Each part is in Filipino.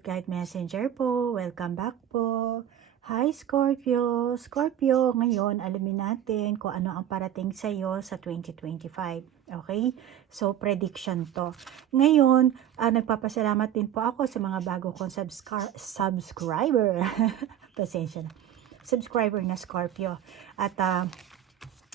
Spirit Guide Messenger po. Welcome back po. Hi Scorpio! Scorpio, ngayon alamin natin kung ano ang parating sa iyo sa 2025. Okay? So, prediction to. Ngayon, nagpapasalamat din po ako sa mga bago kong subscriber. Pasensya na. Subscriber na Scorpio. At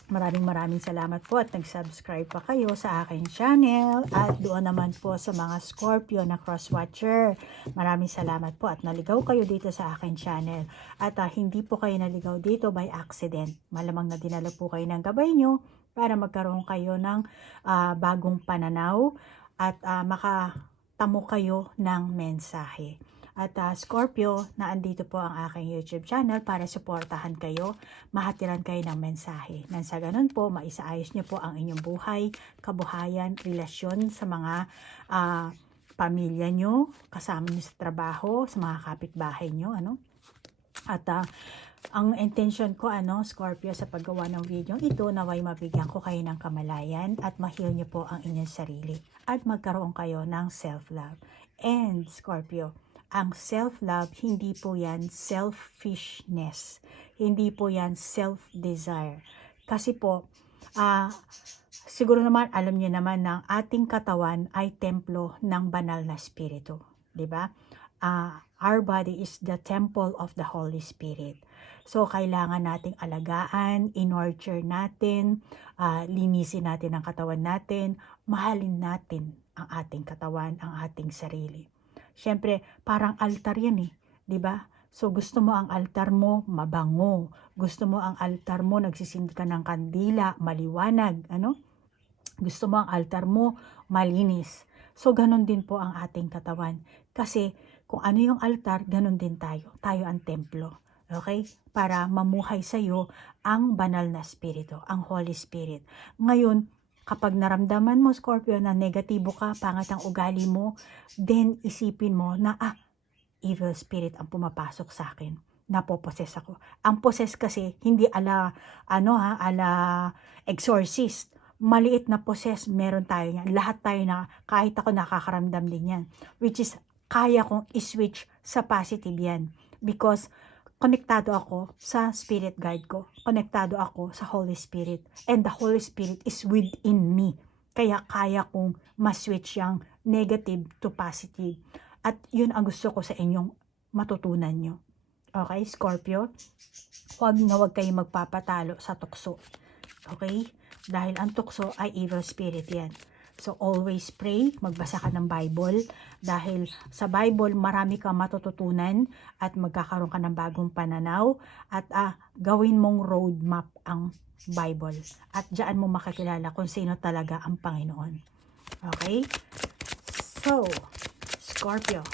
maraming salamat po at nag-subscribe pa kayo sa aking channel at doon naman po sa mga Scorpio na cross-watcher. Maraming salamat po at naligaw kayo dito sa aking channel. At hindi po kayo naligaw dito by accident. Malamang na dinala po kayo ng gabay nyo para magkaroon kayo ng bagong pananaw at makatamo kayo ng mensahe. At Scorpio, naandito po ang aking YouTube channel para suportahan kayo, mahatiran kayo ng mensahe. Nang sa ganun po, maisaayos niyo po ang inyong buhay, kabuhayan, relasyon sa mga pamilya nyo, kasama nyo sa trabaho, sa mga kapitbahay nyo. At ang intention ko, Scorpio, sa paggawa ng video ito, naway mabigyan ko kayo ng kamalayan at ma-heal nyo po ang inyong sarili at magkaroon kayo ng self-love. And Scorpio, ang self-love, hindi po yan selfishness. Hindi po yan self-desire. Kasi po, siguro naman, alam niyo naman na ang ating katawan ay templo ng banal na spirito. Diba? Our body is the temple of the Holy Spirit. So, kailangan nating alagaan, in-nurture natin, linisin natin ang katawan natin, mahalin natin ang ating katawan, ang ating sarili. Siyempre, parang altar yan di ba? So, gusto mo ang altar mo mabango. Gusto mo ang altar mo nagsisindi ka ng kandila, maliwanag, Gusto mo ang altar mo malinis. So, ganun din po ang ating katawan. Kasi, kung ano yung altar, ganun din tayo. Tayo ang templo. Okay? Para mamuhay sa iyo ang banal na spirito, ang Holy Spirit. Ngayon, kapag naramdaman mo, Scorpio, na negatibo ka, pangat ang ugali mo, then isipin mo na, evil spirit ang pumapasok sa akin. Napoposes ako. Ang poses kasi, hindi ala exorcist. Maliit na poses, meron tayo yan. Lahat tayo na, kahit ako nakakaramdam din yan. Which is, kaya kong i-switch sa positive yan. Because, konektado ako sa spirit guide ko. Konektado ako sa Holy Spirit. And the Holy Spirit is within me. Kaya kaya kong ma-switch yung negative to positive. At yun ang gusto ko sa inyong matutunan nyo. Okay, Scorpio? Huwag kayong magpapatalo sa tukso. Okay? Dahil ang tukso ay evil spirit yan. So, always pray, magbasa ka ng Bible, dahil sa Bible, marami kang matututunan at magkakaroon ka ng bagong pananaw at gawin mong roadmap ang Bible. At diyan mo makakilala kung sino talaga ang Panginoon. Okay? So, Scorpio,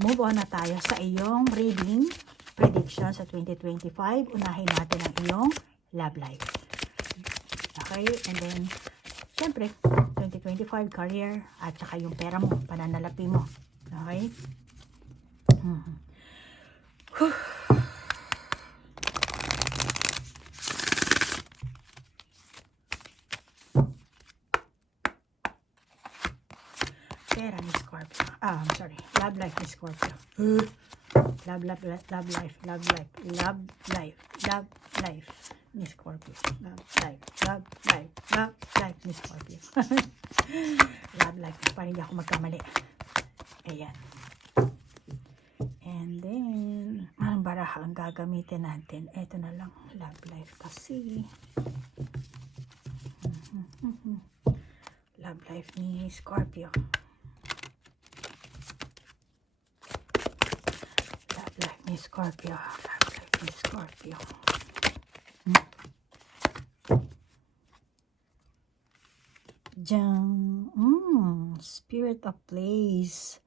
move on na tayo sa iyong reading, prediction sa 2025. Unahin natin ang iyong love life. Okay? And then, syempre, 2025 career at saka yung pera mo, pananalapi mo. Okay? Pera ni Scorpio. I'm sorry. Love life ni Scorpio. Love life ni Scorpio. Love life ni Scorpio. Love life. Para hindi ako magkamali. Ayan. And then, anong baraha ang gagamitin natin? Ito na lang. Love life kasi. Love life ni Scorpio. Love life ni Scorpio. Love life ni Scorpio. Diyan, Spirit of Place.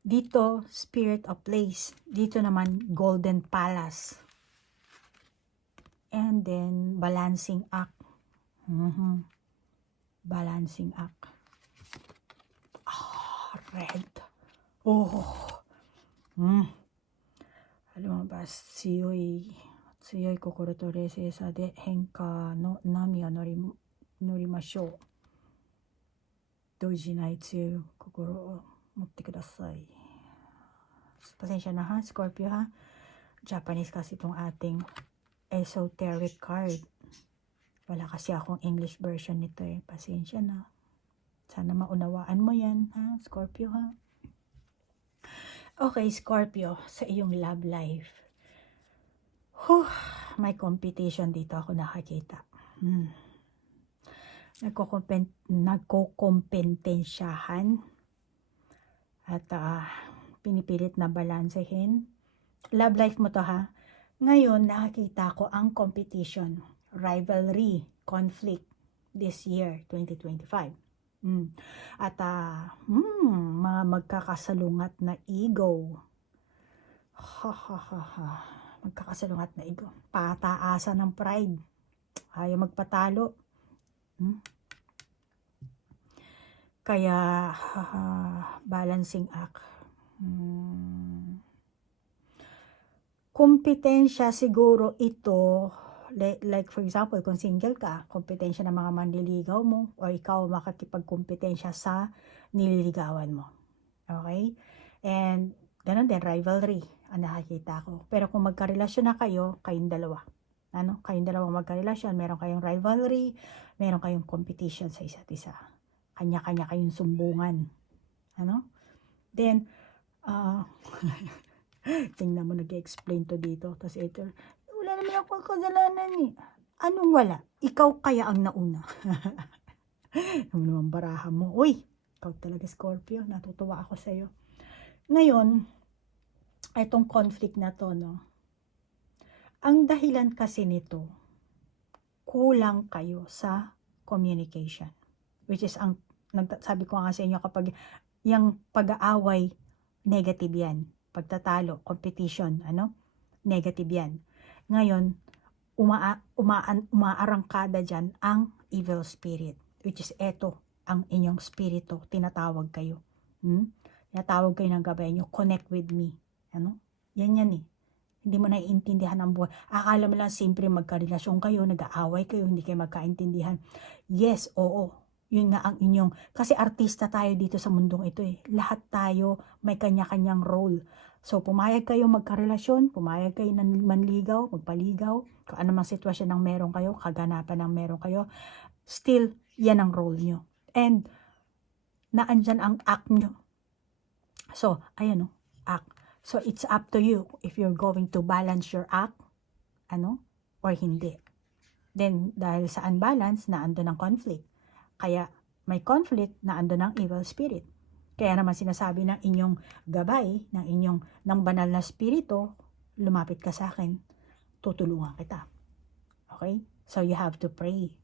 Dito, Spirit of Place. Dito naman, Golden Palace. And then, Balancing Act. Balancing Act. Red. Alam mo ba, tsuyoy kokoro to reisei sa de henka no nami wa norimashou. 動じない強い心を持ってください。Pasensya na ha, Scorpio ha. Japanese kasi itong ating esoteric card. Wala kasi akong English version nito eh. Pasensya na. Sana maunawaan mo yan ha, Scorpio ha. Okay, Scorpio, sa iyong love life. May competition dito ako nakakita. Nagkokompetensyahan at pinipilit na balansehin. Love life mo to ha. Ngayon, nakakita ko ang competition, rivalry, conflict this year, 2025. At mga magkakasalungat na ego. Magkakasalungat na ego. Pataasan ng pride. Ayaw magpatalo. Kaya, balancing act. Kompetensya siguro ito, like for example, kung single ka, kompetensya ng mga manliligaw mo, o ikaw makakipagkompetensya sa nililigawan mo. Okay? And, ganun din, rivalry, ang nakakita ko. Pero kung magkarelasyon na kayo, kayong dalawa. Kayong dalawang magkarelasyon, meron kayong rivalry, meron kayong competition sa isa't isa. Kanya-kanya kayong sumbungan. Then, tingnan mo, nag-explain to dito. Tapos ito, wala naman akong kasalanan eh. Anong wala? Ikaw kaya ang nauna. Ano naman baraha mo? Uy, ikaw talaga Scorpio. Natutuwa ako sa'yo. Ngayon, itong conflict na to, no? Ang dahilan kasi nito, kulang kayo sa communication. Which is, sabi ko nga sa inyo, kapag yung pag-aaway, negative yan. Pagtatalo, competition, negative yan. Ngayon, umaarangkada dyan ang evil spirit, which is eto, ang inyong spirito, tinatawag kayo. Tinatawag kayo ng gabay nyo, connect with me. Yan eh. Hindi mo naiintindihan ang buhay. Akala mo lang simple magkarelasyon kayo, nag-aaway kayo, hindi kayo magkaintindihan. Yes, oo. Yun nga ang inyong, kasi artista tayo dito sa mundong ito eh. Lahat tayo may kanya-kanyang role. So, pumayag kayo magkarelasyon, pumayag kayo ng manligaw, magpaligaw, kung ano mang sitwasyon ng meron kayo, kaganapan ng meron kayo, still, yan ang role nyo. And, naandyan ang act nyo. So, ayan act. So, it's up to you if you're going to balance your act, or hindi. Then, dahil sa unbalance, naandun ang conflict. Kaya may conflict na ando ng evil spirit. Kaya naman sinasabi ng inyong gabay, ng banal na spirito, lumapit ka sa akin, tutulungan kita. Okay? So you have to pray.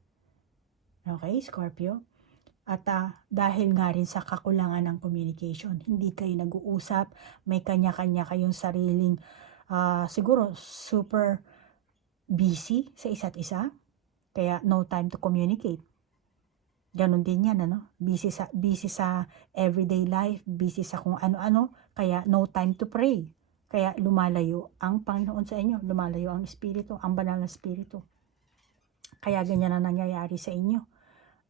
Okay, Scorpio? At dahil nga rin sa kakulangan ng communication, hindi kayo nag-uusap, may kanya-kanya kayong sariling, siguro super busy sa isa't isa, kaya no time to communicate. Ganon din yan, busy sa everyday life, busy sa kung ano-ano, kaya no time to pray. Kaya lumalayo ang Panginoon sa inyo, lumalayo ang Espiritu, ang banal na Espiritu. Kaya ganyan ang nangyayari sa inyo.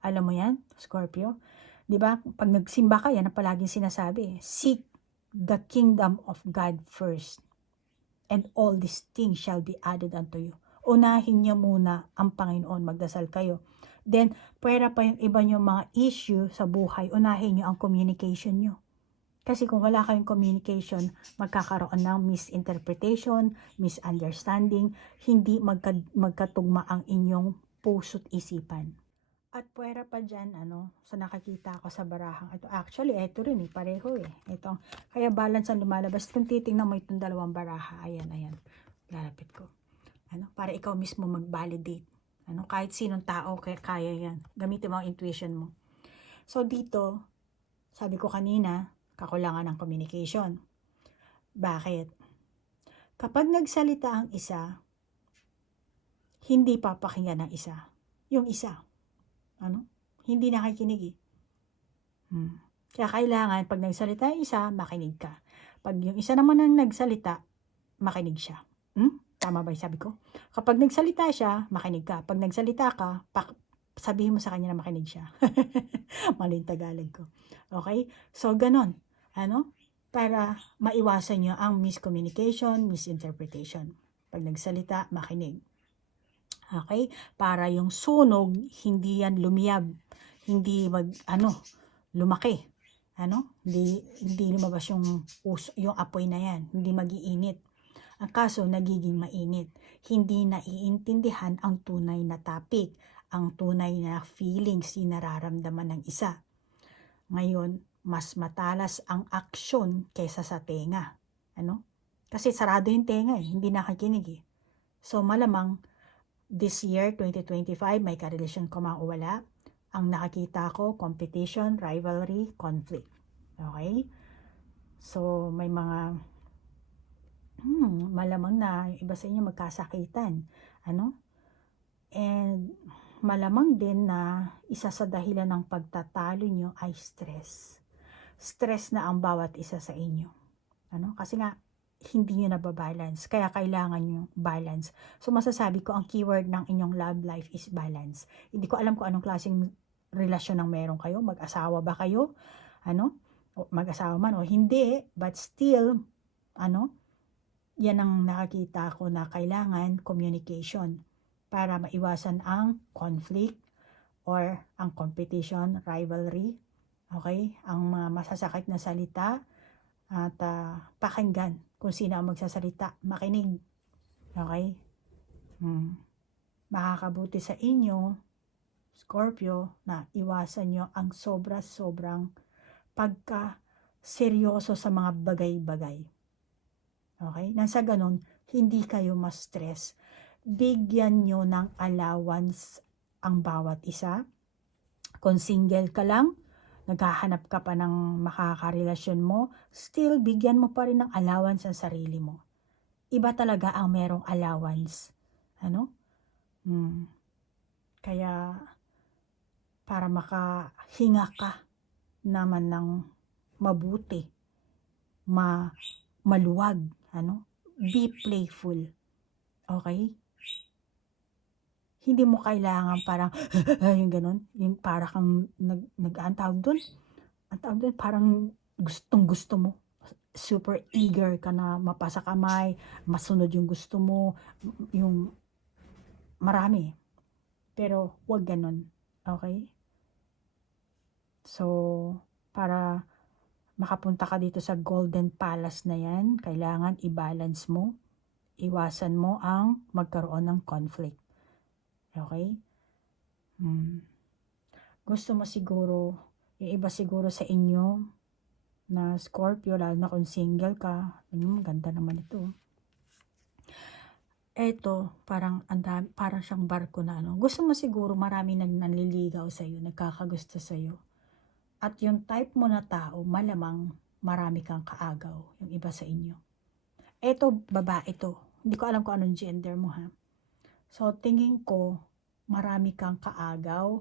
Alam mo yan, Scorpio? Diba? Pag nagsimba ka, yan ang palaging sinasabi. Seek the kingdom of God first, and all these things shall be added unto you. Unahin niyo muna ang Panginoon, magdasal kayo. Then, pwera pa yung iba nyo mga issue sa buhay, unahin nyo ang communication nyo. Kasi kung wala kayong communication, magkakaroon ng misinterpretation, misunderstanding, hindi magkatugma ang inyong puso't isipan. At pwera pa dyan, sa nakakita ko sa barahang ito. Actually, ito rin pareho eh. Ito, kaya balance ang lumalabas. Kung titingnan mo itong dalawang baraha, ayan, lalapit ko. Para ikaw mismo mag-validate. Kahit sinong tao, kaya yan. Gamitin mo ang intuition mo. So, dito, sabi ko kanina, kakulangan ng communication. Bakit? Kapag nagsalita ang isa, hindi papakinggan ng isa. Yung isa. Hindi nakikinig eh. Kaya kailangan, pag nagsalita ang isa, makinig ka. Pag yung isa naman ang nagsalita, makinig siya. Tama ba yung sabi ko? Kapag nagsalita siya, makinig ka. Pag nagsalita ka, sabihin mo sa kanya na makinig siya. Mali yung Tagalog ko. Okay? So, ganon. para maiwasan nyo ang miscommunication, misinterpretation. Pag nagsalita, makinig. Okay? Para yung sunog, hindi yan lumiyab. Hindi lumaki. Hindi lumabas yung apoy na yan. Hindi mag-iinit. Ang kaso, nagiging mainit. Hindi naiintindihan ang tunay na topic, ang tunay na feelings na nararamdaman ng isa. Ngayon, mas matalas ang aksyon kaysa sa tenga. Kasi sarado yung tenga hindi nakikinig So malamang, this year, 2025, may karelasyon ko mang wala. Ang nakakita ko, competition, rivalry, conflict. Okay? So, may mga malamang na iba sa inyo magkasakitan. And malamang din na isa sa dahilan ng pagtatalo nyo ay stress. Stress na ang bawat isa sa inyo. Kasi nga, hindi nyo nababalance. Kaya kailangan nyo balance. So, masasabi ko, ang keyword ng inyong love life is balance. Hindi ko alam kung anong klaseng relasyon ang meron kayo. Mag-asawa ba kayo? Mag-asawa man o hindi. But still, yan ang nakakita ko na kailangan communication para maiwasan ang conflict or ang competition, rivalry. Okay? Ang mga masasakit na salita at pakinggan kung sino ang magsasalita, makinig. Okay? Makakabuti sa inyo, Scorpio, na iwasan nyo ang sobrang pagka-seryoso sa mga bagay-bagay. Okay? Nang sa ganun, hindi kayo ma-stress. Bigyan nyo ng allowance ang bawat isa. Kung single ka lang, naghahanap ka pa ng makakarelasyon mo, still bigyan mo pa rin ng allowance ang sarili mo. Iba talaga ang merong allowance. Kaya para makahinga ka naman ng mabuti, maluwag, be playful. Okay? Hindi mo kailangan parang yung ganun, yung para kang ang tawag doon, parang gustong-gusto mo. Super eager ka na mapasa kamay, masunod yung gusto mo, yung marami. Pero wag ganun. Okay? So, para makapunta ka dito sa Golden Palace na yan, kailangan i-balance mo, iwasan mo ang magkaroon ng conflict. Okay? Gusto mo siguro, yung iba siguro sa inyo na Scorpio, lalo na kung single ka, ganda naman ito. Eto, parang siyang barko na Gusto mo siguro marami nanliligaw sa'yo, nagkakagusto sa'yo. At yung type mo na tao, malamang marami kang kaagaw, yung iba sa inyo. Eto, babae to. Hindi ko alam kung anong gender mo So, tingin ko, marami kang kaagaw.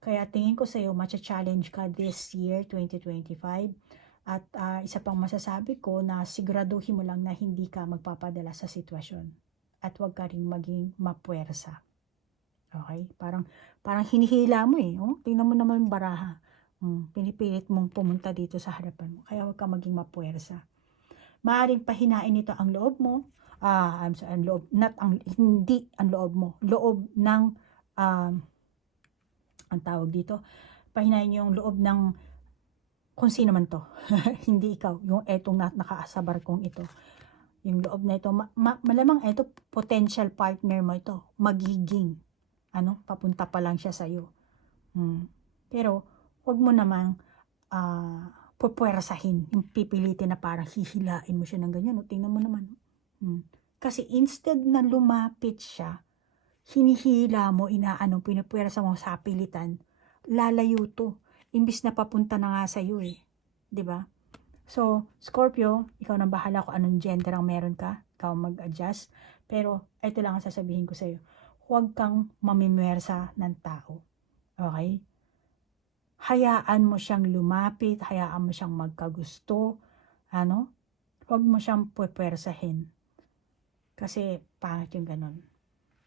Kaya tingin ko sa'yo, matcha-challenge ka this year, 2025. At isa pang masasabi ko na siguraduhin mo lang na hindi ka magpapadala sa sitwasyon. At huwag ka rin maging mapuwersa. Okay? Parang hinihila mo tingnan mo naman yung baraha. Pinipilit mong pumunta dito sa harapan mo. Kaya huwag ka maging mapuwersa. Maaaring pahinain nito ang loob mo. Hindi ang loob mo. Loob ng, ang tawag dito, pahinain yung loob ng kung sino man to. Hindi ikaw. Yung etong nakaasa barkong ito. Yung loob na ito, malamang ito, potential partner mo ito. Magiging, papunta pa lang siya sa'yo. Pero, wag mo namang, pupwersahin, yung pipilitin na parang hihilain mo siya ng ganyan. Tingnan mo naman. Kasi instead na lumapit siya, hinihila mo, pinupwersa mo sa pilitan, lalayo to. Imbis na papunta na nga sa'yo diba? So, Scorpio, ikaw nang bahala kung anong gender ang meron ka. Ikaw mag-adjust. Pero, ito lang ang sasabihin ko sa'yo. Huwag kang mamimwersa ng tao. Okay? Hayaan mo siyang lumapit. Hayaan mo siyang magkagusto. Huwag mo siyang pupwersahin. Kasi, pangit yung ganun.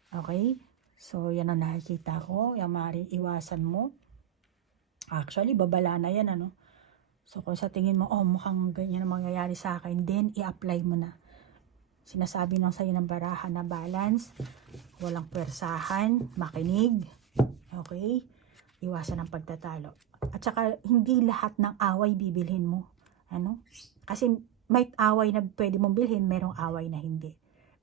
Okay? So, yan ang nakikita ko. Yung maaaring iwasan mo. Actually, babala na yan, So, kung sa tingin mo, oh, mukhang ganyan ang mangyayari sa akin, then i-apply mo na. Sinasabi nang sa'yo ng baraha na balance, walang pwersahan, makinig, okay? Iwasan ang pagtatalo. At saka, hindi lahat ng away bibilhin mo. Ano? Kasi may away na pwede mong bilhin, merong away na hindi.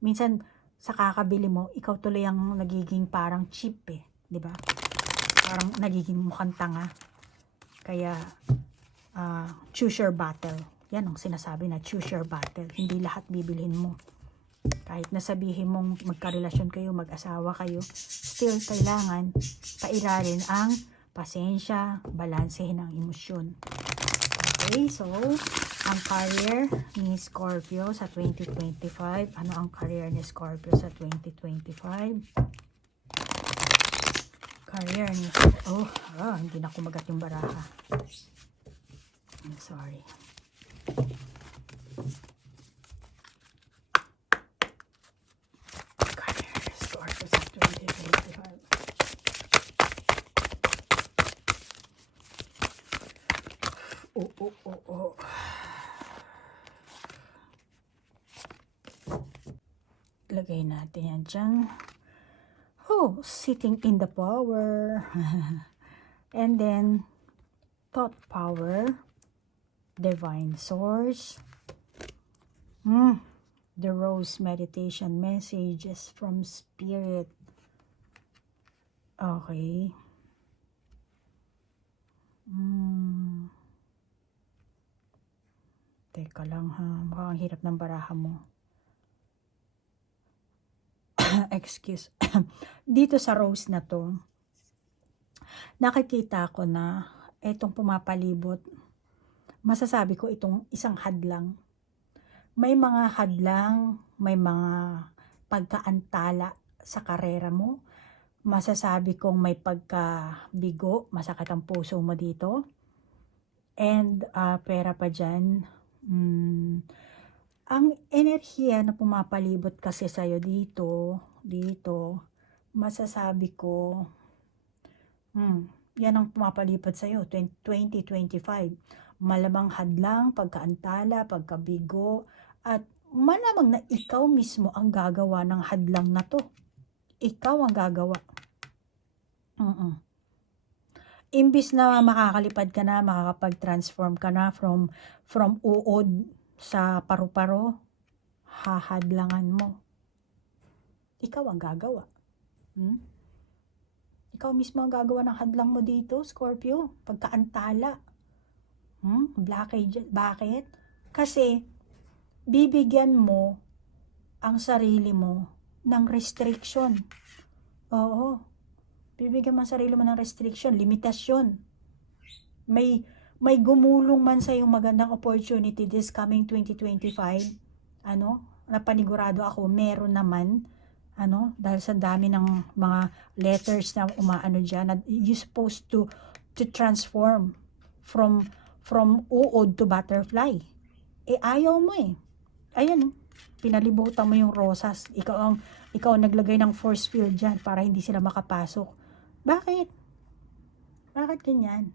Minsan, sa kakabili mo, ikaw tuloy ang nagiging parang cheap eh. Diba? Parang nagiging mukhang tanga. Kaya, choose your battle. Yan ang sinasabi na choose your battle. Hindi lahat bibilhin mo. Kahit nasabihin mong magkarelasyon kayo, mag-asawa kayo, still kailangan pairalin ang pasensya, balansehin ang emosyon. Okay, so ang career ni Scorpio sa 2025. Ano ang career ni Scorpio sa 2025? Career ni hindi na kumagat yung baraha. I'm sorry. Career Scorpio sa 2025. Lagay natin yan dyan. Sitting in the power. And then, thought power. Divine source. The rose meditation messages from spirit. Okay. Teka lang ha. Mukhang hirap ng baraha mo. Excuse. Dito sa rose na to, nakikita ko na itong pumapalibot. Masasabi ko itong isang hadlang. May mga hadlang, may mga pagkaantala sa karera mo. Masasabi kong may pagkabigo, masakit ang puso mo dito. And pera pa dyan. Ang enerhiya na pumapalibot kasi sa'yo dito, masasabi ko, yan ang pumapalibot sa'yo, 2025. Malamang hadlang, pagkaantala, pagkabigo, at malamang na ikaw mismo ang gagawa ng hadlang na to. Ikaw ang gagawa. Imbis na makakalipad ka na, makakapag-transform ka na from uod sa paru-paro, hahadlangan mo. Ikaw ang gagawa. Ikaw mismo ang gagawa ng hadlang mo dito, Scorpio. Pagkaantala. Blockage. Bakit? Kasi, bibigyan mo ang sarili mo ng restriction. Oo. Bibigyan mo ang sarili mo ng restriction, limitasyon. May gumulong man sa yung magandang opportunity this coming 2025. Napanigurado ako, meron naman. Dahil sa dami ng mga letters na umaano dyan, na you're supposed to transform from uod to butterfly. Ayaw mo eh. Ayan, pinalibutan mo yung rosas. Ikaw ang naglagay ng force field dyan para hindi sila makapasok. Bakit? Bakit ganyan?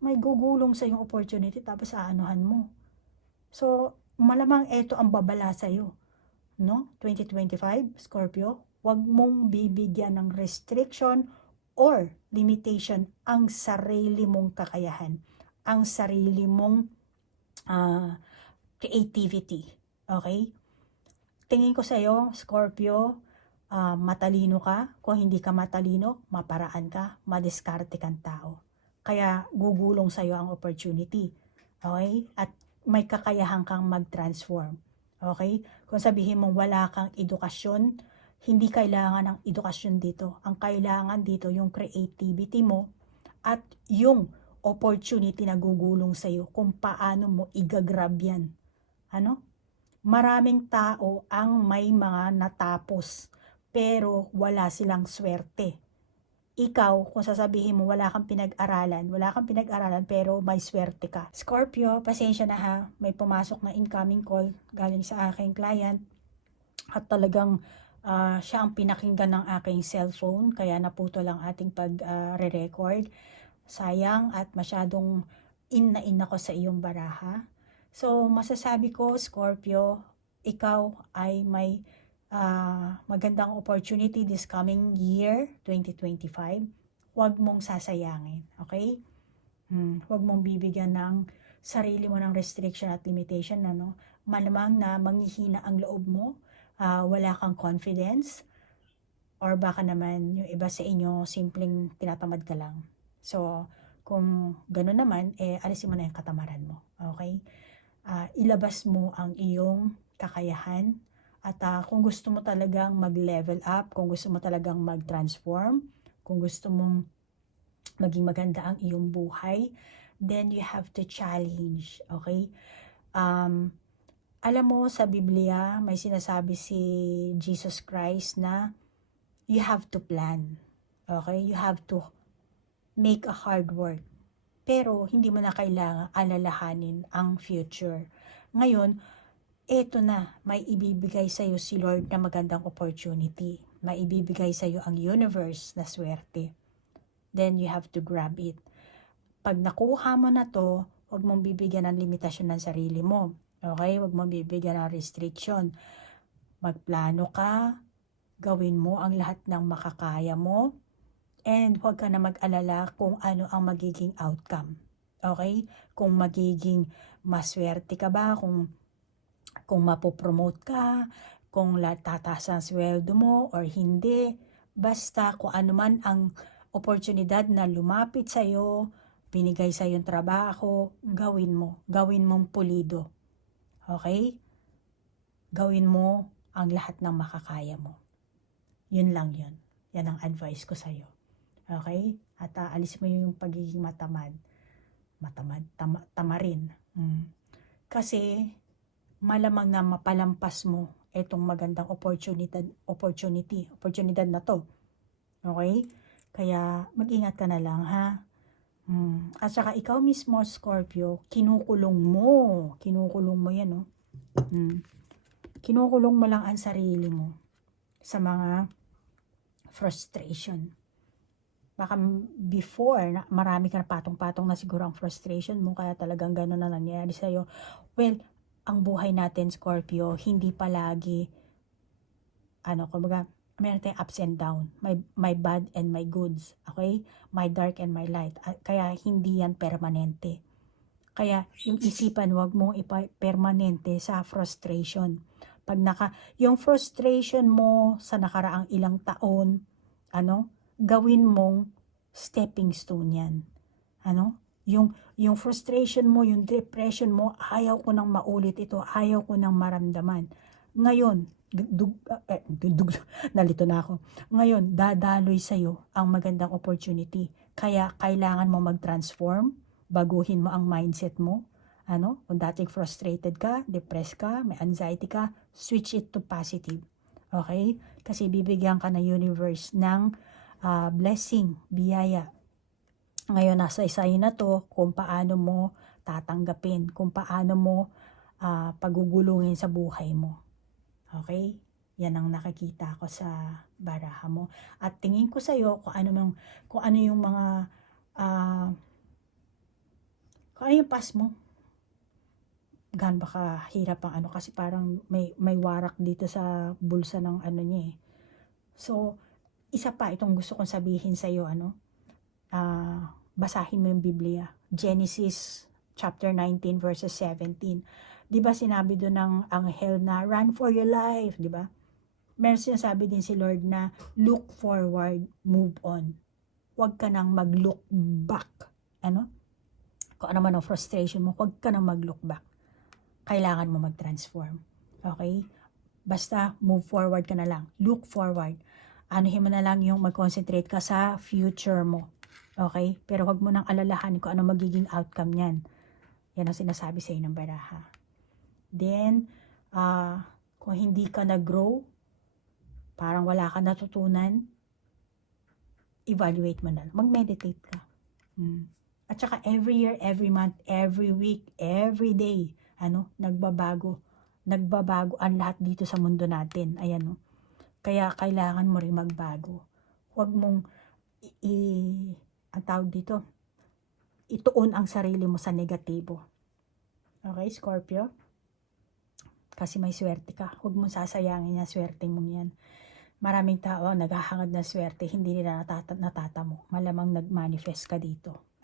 May gugulong sa yung opportunity tapos aanuhan mo. So, malamang ito ang babala sa'yo. 2025, Scorpio, huwag mong bibigyan ng restriction or limitation ang sarili mong kakayahan, ang sarili mong creativity. Okay? Tingin ko sa'yo, Scorpio, matalino ka. Kung hindi ka matalino, maparaan ka, madiskarte kang tao. Kaya gugulong sa'yo ang opportunity. Okay? At may kakayahan kang mag-transform. Okay? Kung sabihin mong wala kang edukasyon, hindi kailangan ng edukasyon dito. Ang kailangan dito yung creativity mo at yung opportunity na gugulong sa'yo kung paano mo igagrab yan. Maraming tao ang may mga natapos pero wala silang swerte. Ikaw, kung sasabihin mo wala kang pinag-aralan pero may swerte ka. Scorpio, pasensya na ha, may pumasok na incoming call galing sa aking client at talagang siya ang pinakinggan ng aking cellphone kaya naputo lang ating pag-re-record. Sayang at masyadong in na in ako sa iyong baraha. So, masasabi ko, Scorpio, ikaw ay may magandang opportunity this coming year, 2025. Huwag mong sasayangin, okay? Huwag mong bibigyan ng sarili mo ng restriction at limitation, ano? Malamang na manghihina ang loob mo, wala kang confidence, or baka naman yung iba sa inyo, simpleng tinatamad ka lang. So, kung gano'n naman, alisin mo na yung katamaran mo, okay? Ilabas mo ang iyong kakayahan, at kung gusto mo talagang mag-level up, kung gusto mo talagang mag-transform, kung gusto mong maging maganda ang iyong buhay, then you have to challenge, okay? Alam mo, sa Biblia, may sinasabi si Jesus Christ na you have to plan, okay? You have to make a hard work. Pero, hindi mo na kailangan alalahanin ang future. Ngayon, eto na, may ibibigay sa'yo si Lord na magandang opportunity. May ibibigay sa'yo ang universe na swerte. Then you have to grab it. Pag nakuha mo na to, huwag mong bibigyan ng limitasyon ng sarili mo. Okay? Huwag mong bibigyan ng restriction. Magplano ka, gawin mo ang lahat ng makakaya mo, and huwag ka na mag-alala kung ano ang magiging outcome. Okay? Kung magiging maswerte ka ba, kung mapopromote ka, kung tataas ang sweldo mo or hindi, basta kung ano man ang oportunidad na lumapit sa'yo, binigay sa'yo yung trabaho, gawin mo. Gawin mong pulido. Okay? Gawin mo ang lahat ng makakaya mo. Yun lang yun. Yan ang advice ko sa'yo. Okay? At alis mo yung pagiging tamarin. Kasi, malamang na mapalampas mo itong magandang oportunidad na to. Okay? Kaya mag-ingat ka na lang, ha? At saka ikaw mismo, Scorpio, kinukulong mo yan, no? Kinukulong mo lang ang sarili mo sa mga frustration. Baka before, marami ka na patong-patong na siguro ang frustration mo, kaya talagang gano'n na nangyayari sa'yo. Well, ang buhay natin, Scorpio, hindi palagi, kumbaga, meron tayong ups and down. My bad and my goods. Okay? My dark and my light. Kaya hindi yan permanente. Kaya yung isipan, wag mong ipa-permanente sa frustration. Yung frustration mo sa nakaraang ilang taon, gawin mong stepping stone yan. Yung frustration mo, yung depression mo, ayaw ko nang maulit ito, ayaw ko nang maramdaman. Ngayon, nalito na ako. Ngayon, dadaloy sa'yo ang magandang opportunity. Kaya kailangan mo mag-transform, baguhin mo ang mindset mo. Kung dating frustrated ka, depressed ka, may anxiety ka, switch it to positive. Okay? Kasi bibigyan ka ng universe ng blessing, biyaya. Ngayon, nasa isayin na to kung paano mo tatanggapin, kung paano mo pagugulungin sa buhay mo. Okay? Yan ang nakikita ko sa baraha mo. At tingin ko sa iyo kung ano yung mga kung ano yung past mo. Gaano ba kahirap ang kasi parang may warak dito sa bulsa ng niya eh. So, isa pa itong gusto kong sabihin sa iyo, basahin mo yung Biblia. Genesis chapter 19 verses 17. 'Di ba sinabi doon ng anghel na run for your life, 'di ba? Meron sinasabi din si Lord na look forward, move on. Huwag ka nang mag-look back. Kung ano man ang frustration mo, huwag ka nang mag-look back. Kailangan mo mag-transform. Okay? Basta move forward ka na lang. Look forward. Anuhin mo na lang yung mag-concentrate ka sa future mo. Okay? Pero huwag mo nang alalahanin kung ano magiging outcome niyan. Yan ang sinasabi sa inyo ng baraha. Then, kung hindi ka nag-grow, parang wala ka natutunan, evaluate mo na. Mag-meditate ka. At saka every year, every month, every week, every day, nagbabago. Nagbabago ang lahat dito sa mundo natin. Ayan, Kaya kailangan mo rin magbago. Huwag mong ang tawag dito, ituon ang sarili mo sa negatibo. Okay, Scorpio? Kasi may swerte ka. Huwag mong sasayangin yung swerte mo yan. Maraming tao naghahangad ng swerte, hindi nila natatamo. Malamang nag-manifest ka dito.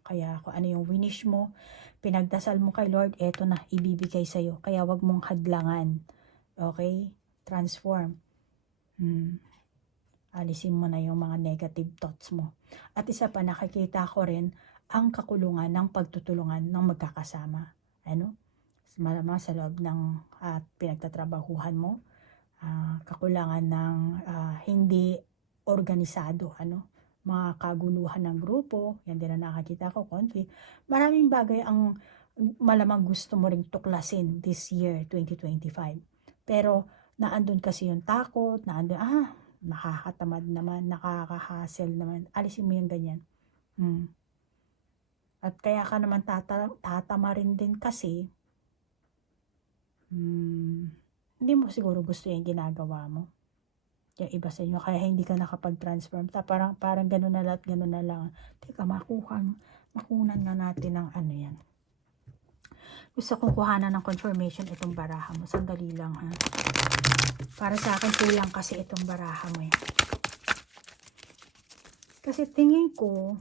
Kaya kung ano yung winish mo, pinagdasal mo kay Lord, eto na, ibibigay sa'yo. Kaya wag mong hadlangan. Okay? Transform. Alisin mo na yung mga negative thoughts mo. At isa pa, nakikita ko rin ang kakulungan ng pagtutulungan ng magkakasama. Malamang sa loob ng pinagtatrabahuhan mo, kakulangan ng hindi organisado, mga kaguluhan ng grupo, yan din na nakakita ko, conflict. Maraming bagay ang malamang gusto mo ring tuklasin this year, 2025. Pero, naandun kasi yung takot, nakakatamad naman, nakaka-hassle naman, alisin mo yung ganyan. At kaya ka naman tatama rin din kasi, hindi mo siguro gusto yung ginagawa mo. Yung iba sa inyo, kaya hindi ka nakapag-transform. Parang gano'n na lahat, gano'n na lang. Teka, makunan na natin ng yan. Gusto kong kuhanan ng confirmation itong baraha mo. Sandali lang, ha. Para sa akin, kulang kasi itong baraha mo, eh. Kasi tingin ko,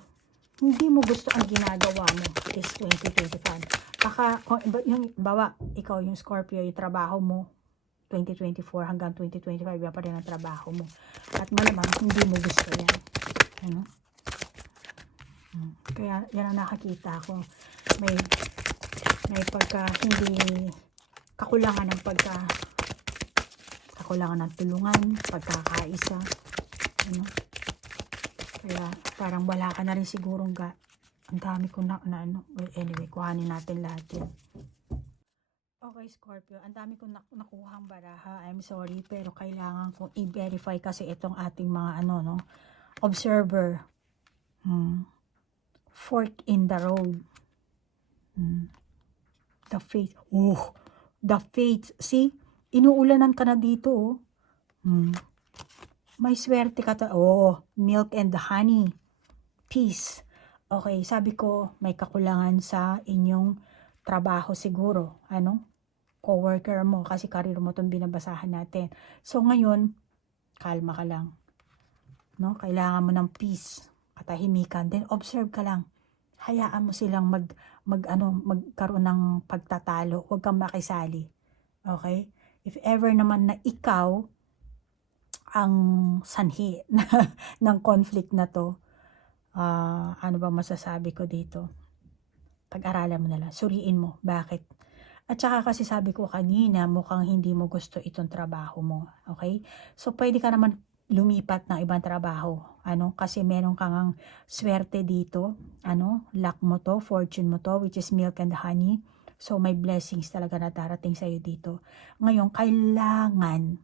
hindi mo gusto ang ginagawa mo this 2025. Baka, yung bawa, ikaw yung Scorpio, yung trabaho mo, 2024 hanggang 2025, yan pa rin ang trabaho mo. At malamang, hindi mo gusto yan. Kaya, yan ang nakakita ko. May hindi, kakulangan ng tulungan, pagkakaisa. Kaya, parang wala ka na rin sigurong ang dami ko anyway, kuhanin natin lahat yun. Okay, Scorpio, ang dami kong nakuhang baraha. I'm sorry, pero kailangan kong i-verify kasi itong ating mga observer. Fork in the road. The faith. The faith. See? Inuulanan ka na dito, May swerte ka milk and honey. Peace. Okay, sabi ko, may kakulangan sa inyong trabaho siguro. Co-worker mo, kasi career mo itong binabasahan natin. So, ngayon, kalma ka lang. Kailangan mo ng peace, katahimikan. Then, observe ka lang. Hayaan mo silang magkaroon ng pagtatalo. Huwag kang makisali. Okay? If ever naman na ikaw ang sanhi ng conflict na to, ano ba masasabi ko dito? Pag-aralan mo na lang. Suriin mo. Bakit? At saka kasi sabi ko kanina, mukhang hindi mo gusto itong trabaho mo. Okay? So, pwede ka naman lumipat ng ibang trabaho. Kasi meron kang swerte dito. Luck mo to, fortune mo to, which is milk and honey. So, may blessings talaga na darating sa'yo dito. Ngayon, kailangan,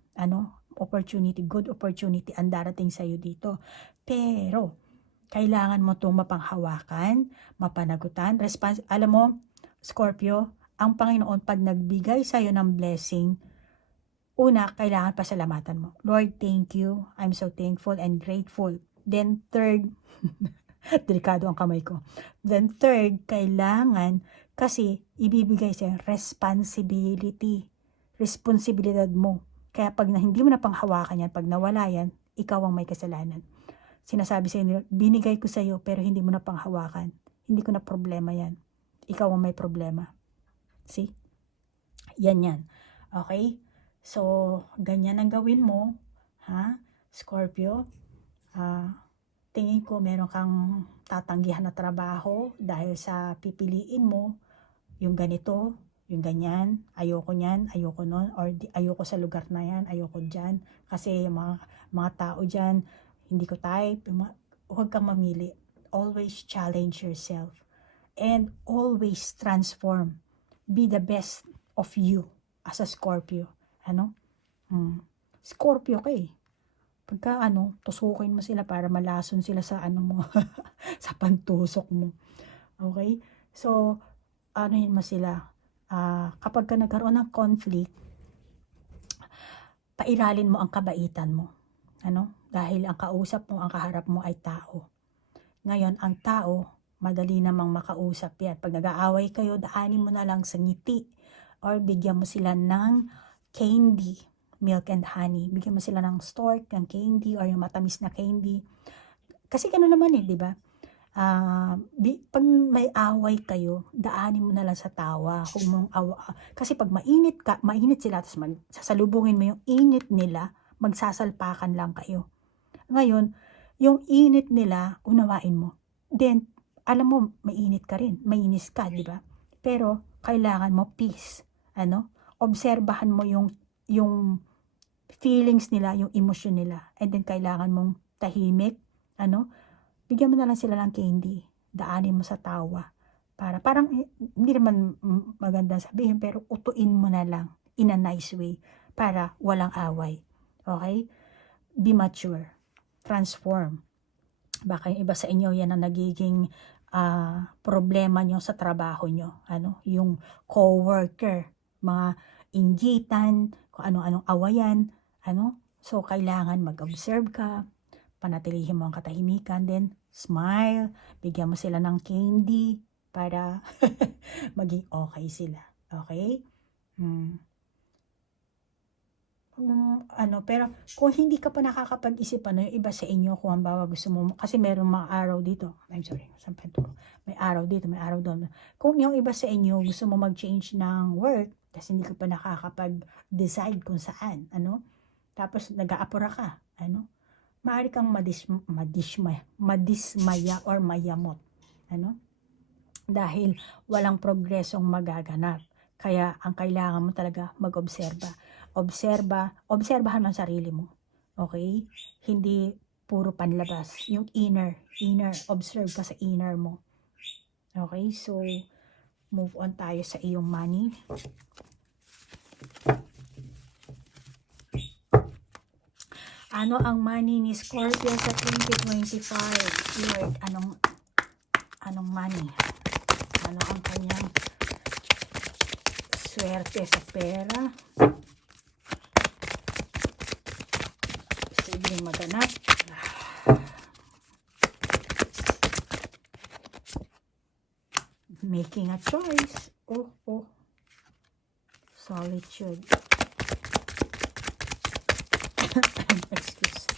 opportunity, good opportunity ang darating sa'yo dito. Pero, kailangan mo itong mapanghawakan, mapanagutan. Alam mo, Scorpio, ang Panginoon pag nagbigay sa'yo ng blessing, una, kailangan pasalamatan mo. Lord, thank you. I'm so thankful and grateful. Then third, delikado ang kamay ko. Then third, kailangan kasi ibibigay sa'yo responsibility. Responsibilidad mo. Kaya pag hindi mo na panghawakan yan, pag nawala yan, ikaw ang may kasalanan. Sinasabi sa inyo, binigay ko sa'yo pero hindi mo na panghawakan. Hindi ko na problema yan. Ikaw ang may problema. See? Yan. Okay? So, ganyan ang gawin mo. Scorpio? Tingin ko meron kang tatanggihan na trabaho dahil sa pipiliin mo yung ganito, yung ganyan, ayoko nyan, ayoko nun, or ayoko sa lugar na yan, ayoko dyan. Kasi yung mga tao dyan, hindi ko type. Huwag kang mamili. Always challenge yourself. And always transform. Be the best of you as a Scorpio. Scorpio ka eh. Pagka tusukin mo sila para malason sila sa mo, sa pantusok mo. Okay? So, yun mo sila. Kapag ka nagkaroon ng conflict, pairalin mo ang kabaitan mo. Dahil ang kausap mo, ang kaharap mo ay tao. Ngayon, ang tao, Madali namang makausap yan. Pag nag-aaway kayo, daanin mo na lang sa ngiti or bigyan mo sila ng candy, milk and honey. Bigyan mo sila ng stork, ng candy or yung matamis na candy. Kasi gano'n naman di ba? Pag may away kayo, daanin mo na lang sa tawa. Kasi pag mainit sila, tapos sasalubungin mo yung init nila, magsasalpakan lang kayo. Ngayon, yung init nila, unawain mo. Then, alam mo, mainit ka rin, mainis ka, di ba? Pero, kailangan mo peace. Obserbahan mo yung feelings nila, yung emosyon nila. And then, kailangan mong tahimik, bigyan mo na lang sila ng candy. Daanin mo sa tawa. Parang, hindi naman maganda sabihin, pero utuin mo na lang in a nice way para walang away. Okay? Be mature. Transform. Baka yung iba sa inyo, yan ang nagiging problema nyo sa trabaho nyo. Yung co-worker, mga inggitan, kung ano-anong awayan. So, kailangan mag-observe ka, panatilihin mo ang katahimikan, then smile, bigyan mo sila ng candy para maging okay sila. Okay? Pero kung hindi ka pa nakakapag-isip, yung iba sa inyo, kung halimbawa gusto mo, kasi meron mga araw dito, may araw dito, may araw doon. Kung yung iba sa inyo, gusto mo mag-change ng work, kasi hindi ka pa nakakapag-decide kung saan, tapos nag-aapura ka, maaari kang madismaya or mayamot, dahil walang progresong magaganap. Kaya ang kailangan mo talaga mag-obserba. Obserbahan ang sarili mo. Okay? Hindi puro panlabas. Yung inner, observe ka sa inner mo. Okay? So, move on tayo sa iyong money. Ano ang money ni Scorpio sa 2025? Lord, anong money? Ano ang kanyang swerte sa pera? Posibleng maganap. Making a choice. Solitude. Excuse.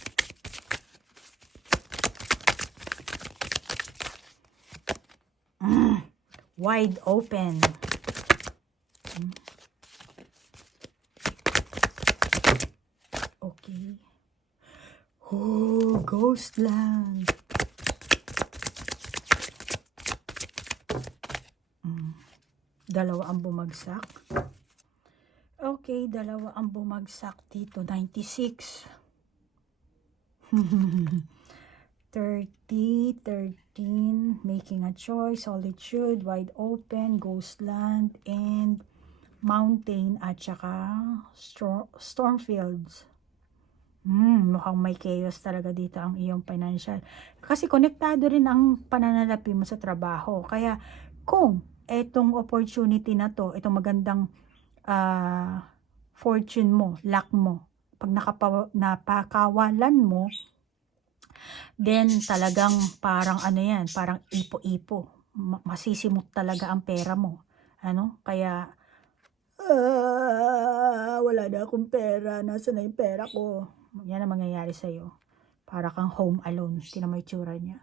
Wide open. Okay. Ghost land. Dalawa ang bumagsak. Okay, dalawa ang bumagsak dito. 96. 30, 13, making a choice, solitude, wide open, ghost land, and mountain, at saka storm fields. Mukhang may chaos talaga dito ang iyong financial. Kasi konektado rin ang pananalapi mo sa trabaho. Kaya kung etong opportunity na to, itong magandang fortune mo, luck mo, pag napakawalan mo, then talagang parang parang ipo-ipo. Masisimot talaga ang pera mo. Kaya, wala na akong pera, nasa na yung pera ko? Yan ang mangyayari sa'yo. Para kang home alone. Tingnan mo yung tsura niya.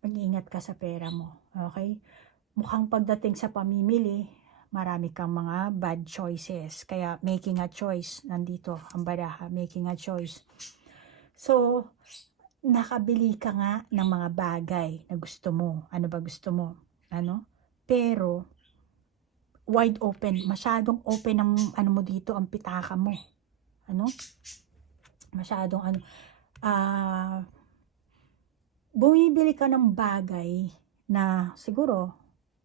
Mag-iingat ka sa pera mo. Okay? Mukhang pagdating sa pamimili, marami kang mga bad choices. Kaya making a choice, nandito ang baraha, making a choice. So, nakabili ka nga ng mga bagay na gusto mo. Ano ba gusto mo? Pero, wide open. Masyadong open ang mo dito, ang pitaka mo. Masyadong bumibili ka ng bagay na siguro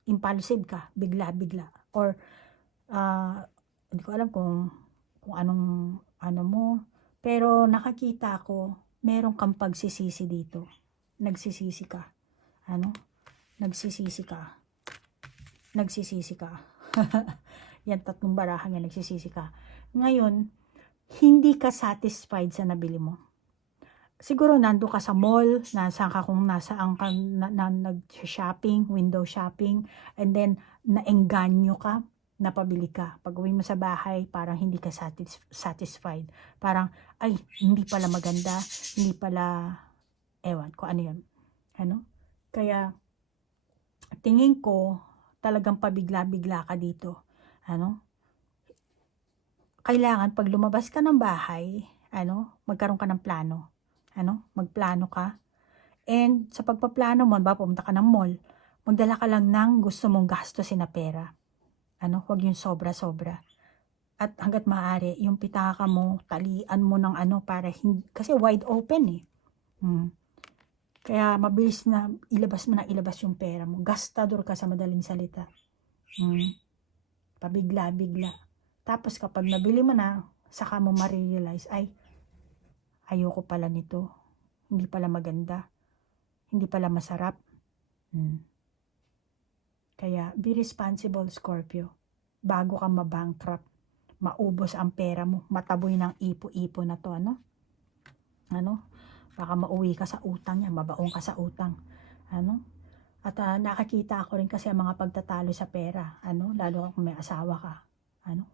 impulsive ka, bigla-bigla. Or, hindi ko alam kung anong mo. Pero nakakita ko, meron kang pagsisisi dito. Nagsisisi ka. Nagsisisi ka. Yan, tatlong barahan yan, nagsisisi ka. Ngayon, hindi ka satisfied sa nabili mo. siguro nando ka sa mall, nasaan ka kung nasaan ka nag-shopping, window shopping, and then naengganyo ka, napabili ka. Pag uwi mo sa bahay, parang hindi ka satisfied. Parang, ay, hindi pala maganda, hindi pala, ewan ko ano yun. Ano? Kaya, tingin ko, talagang pabigla-bigla ka dito. Ano? Kailangan pag lumabas ka ng bahay, magkaroon ka ng plano. Magplano ka. And sa pagpaplano mo, pumunta ka ng mall, magdala ka lang ng gusto mong gastusin na pera. Huwag yung sobra-sobra. At hangga't maaari, yung pitaka mo, talian mo ng para hindi, kasi wide open eh. Kaya mabilis na ilabas mo na ilabas yung pera mo. Gastador ka sa madaling salita. Pabigla-bigla. Tapos kapag nabili mo na, saka mo ma-realize, ay, ayoko pala nito. Hindi pala maganda. Hindi pala masarap. Kaya, be responsible, Scorpio. Bago ka mabankrupt, maubos ang pera mo, mataboy ng ipo-ipo na to, baka mauwi ka sa utang yan, mabaong ka sa utang, At nakakita ako rin kasi ang mga pagtatalo sa pera, lalo kung may asawa ka,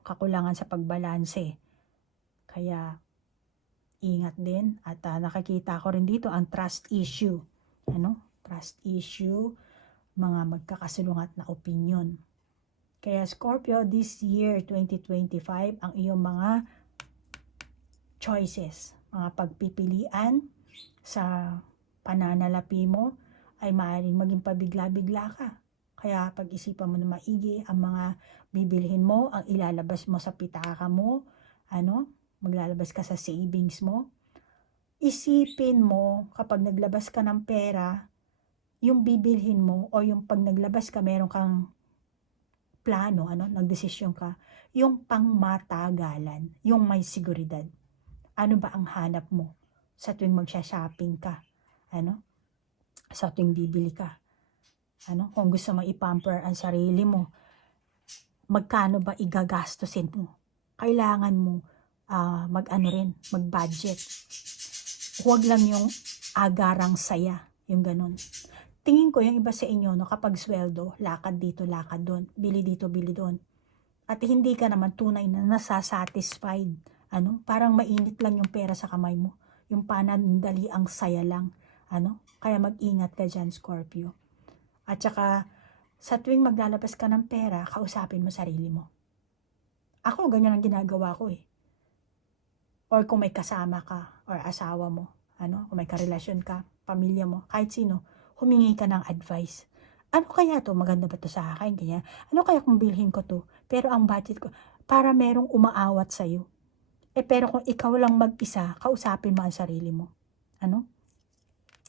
kakulangan sa pagbalanse. Kaya, ingat din. At nakakita ko rin dito ang trust issue. Trust issue, mga magkakasulungat na opinion. Kaya Scorpio, this year 2025, ang iyong mga choices, mga pagpipilian sa pananalapi mo ay maaaring maging pabigla-bigla ka. Kaya pag-isipan mo na maigi ang mga bibilhin mo, ang ilalabas mo sa pitaka mo, maglalabas ka sa savings mo. Isipin mo kapag naglabas ka ng pera, yung bibilhin mo o yung pag naglabas ka, meron kang plano, nagdesisyon ka, yung pangmatagalan, yung may seguridad. Ano ba ang hanap mo sa tuwing magsha-shopping ka? Sa tuwing bibili ka? Kung gusto mo i-pamper ang sarili mo, magkano ba igagastusin mo? Kailangan mo mag-budget. Huwag lang yung agarang saya, yung ganun. Tingin ko yung iba sa inyo, kapag sweldo, lakad dito, lakad doon, bili dito, bili doon. At hindi ka naman tunay na nasasatisfied. Parang mainit lang yung pera sa kamay mo. Yung panandali ang saya lang. Kaya mag-ingat ka dyan, Scorpio. At saka, sa tuwing maglalabas ka ng pera, kausapin mo sarili mo. Ako, ganyan ang ginagawa ko eh. Or kung may kasama ka, or asawa mo, kung may karelasyon ka, pamilya mo, kahit sino, humingi ka ng advice. Ano kaya to? Maganda ba to sa akin? Ganyan. Ano kaya kung bilhin ko to? Pero ang budget ko, para merong umaawat sa'yo. Pero kung ikaw lang mag-isa, kausapin mo ang sarili mo.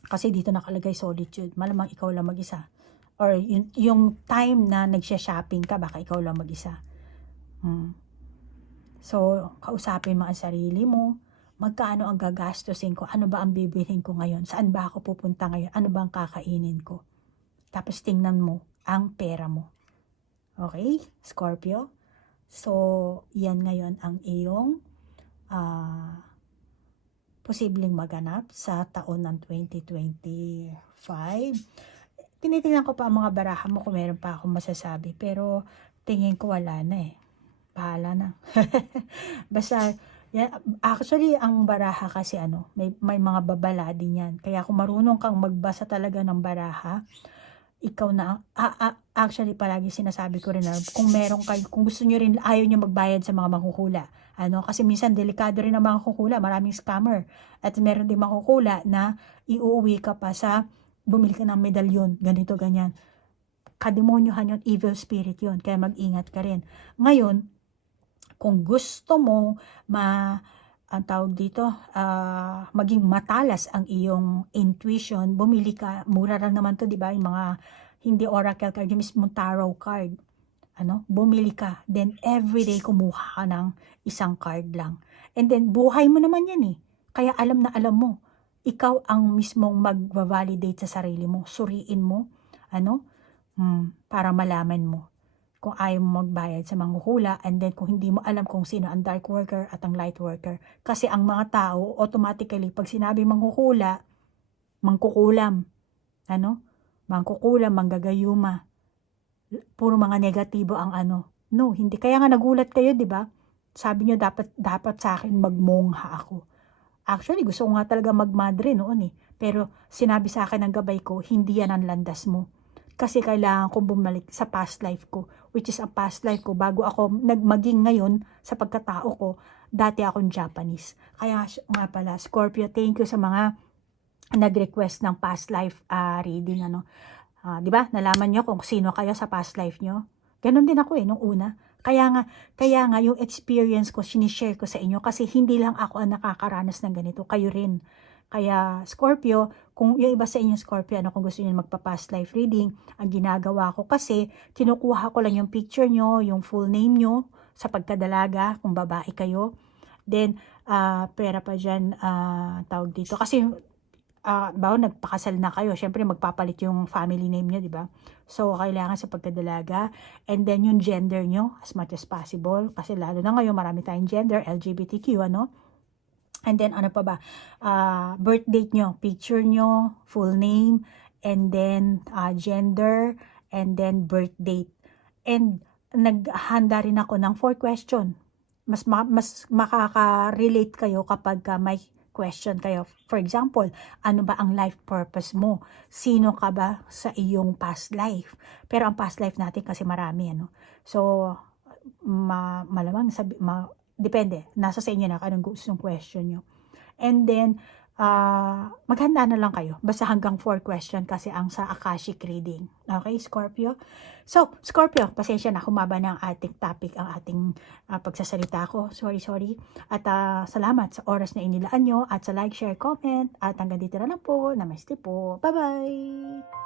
Kasi dito nakalagay solitude. Malamang ikaw lang mag-isa. Or yung time na nagsya-shopping ka, baka ikaw lang mag-isa. So, kausapin mo ang sarili mo. Magkano ang gagastusin ko? Ano ba ang bibilhin ko ngayon? Saan ba ako pupunta ngayon? Ano ba ang kakainin ko? Tapos tingnan mo ang pera mo. Okay, Scorpio? So, yan ngayon ang iyong posibleng maganap sa taon ng 2025. Tinitingnan ko pa ang mga baraha mo kung meron pa akong masasabi. Pero tingin ko wala na eh. Bahala na. Basta, actually, ang baraha kasi may mga babala din yan. Kaya kung marunong kang magbasa talaga ng baraha, ikaw na, actually palagi sinasabi ko rin na kung meron kayo, kung gusto nyo rin, ayaw nyo magbayad sa mga manghuhula. Kasi minsan delikado rin ang mga manghuhula, maraming scammer. At meron din manghuhula na iuwi ka pa sa, bumili ka ng medalyon, ganito, ganyan. Kademonyohan yun, evil spirit yun. Kaya mag-ingat ka rin. Ngayon, kung gusto mo ang tawag dito, maging matalas ang iyong intuition, bumili ka, mura lang naman to, di ba? Yung mga hindi oracle card, yung mismong tarot card. Bumili ka, then everyday kumuha ka ng isang card lang. And then, buhay mo naman yan eh. Kaya alam na alam mo, ikaw ang mismong mag-validate sa sarili mo, suriin mo, para malaman mo kung ayaw mo magbayad sa manghuhula, and then kung hindi mo alam kung sino ang dark worker at ang light worker. Kasi ang mga tao, automatically, pag sinabi manghuhula, mangkukulam, mangkukulam, manggagayuma, puro mga negatibo ang no, hindi. Kaya nga nagulat kayo, di ba? Sabi niyo, dapat sa akin magmongha ako. Actually, gusto ko nga talaga magmadre noon Pero sinabi sa akin ng gabay ko, hindi yan ang landas mo. Kasi kailangan ko bumalik sa past life ko, which is ang past life ko bago ako nagmaging ngayon sa pagkatao ko. Dati akong Japanese. Kaya nga pala, Scorpio, thank you sa mga nag-request ng past life reading. Di ba? Nalaman nyo kung sino kayo sa past life nyo. Ganon din ako nung una. Kaya nga yung experience ko, sinishare ko sa inyo kasi hindi lang ako ang nakakaranas ng ganito, kayo rin. Kaya Scorpio, kung yung iba sa inyo Scorpio, kung gusto niyo magpa-past life reading, ang ginagawa ko kasi, kinukuha ko lang yung picture nyo, yung full name nyo, sa pagkadalaga, kung babae kayo. Then, pera pa dyan, tawag dito. Kasi, nagpakasal na kayo, syempre magpapalit yung family name nyo, di ba? So, kailangan sa pagkadalaga. And then, yung gender nyo, as much as possible. Kasi lalo na ngayon, marami tayong gender, LGBTQ, And then, ano pa ba? Birth date nyo, picture nyo, full name, and then gender, and then birth date. And naghanda rin ako ng 4 question. Mas makaka-relate kayo kapag may question kayo. For example, ano ba ang life purpose mo? Sino ka ba sa iyong past life? Pero ang past life natin kasi marami, So, malamang depende. Nasa sa inyo na anong gustong question nyo. And then, maghanda na lang kayo. Basta hanggang 4 question kasi ang sa Akashic reading. Okay, Scorpio? So, Scorpio, pasensya na, humaba na ang ating topic, ang ating pagsasalita ko. Sorry. At salamat sa oras na inilaan nyo at sa like, share, comment. At hanggang dito na lang po. Namaste po. Bye-bye!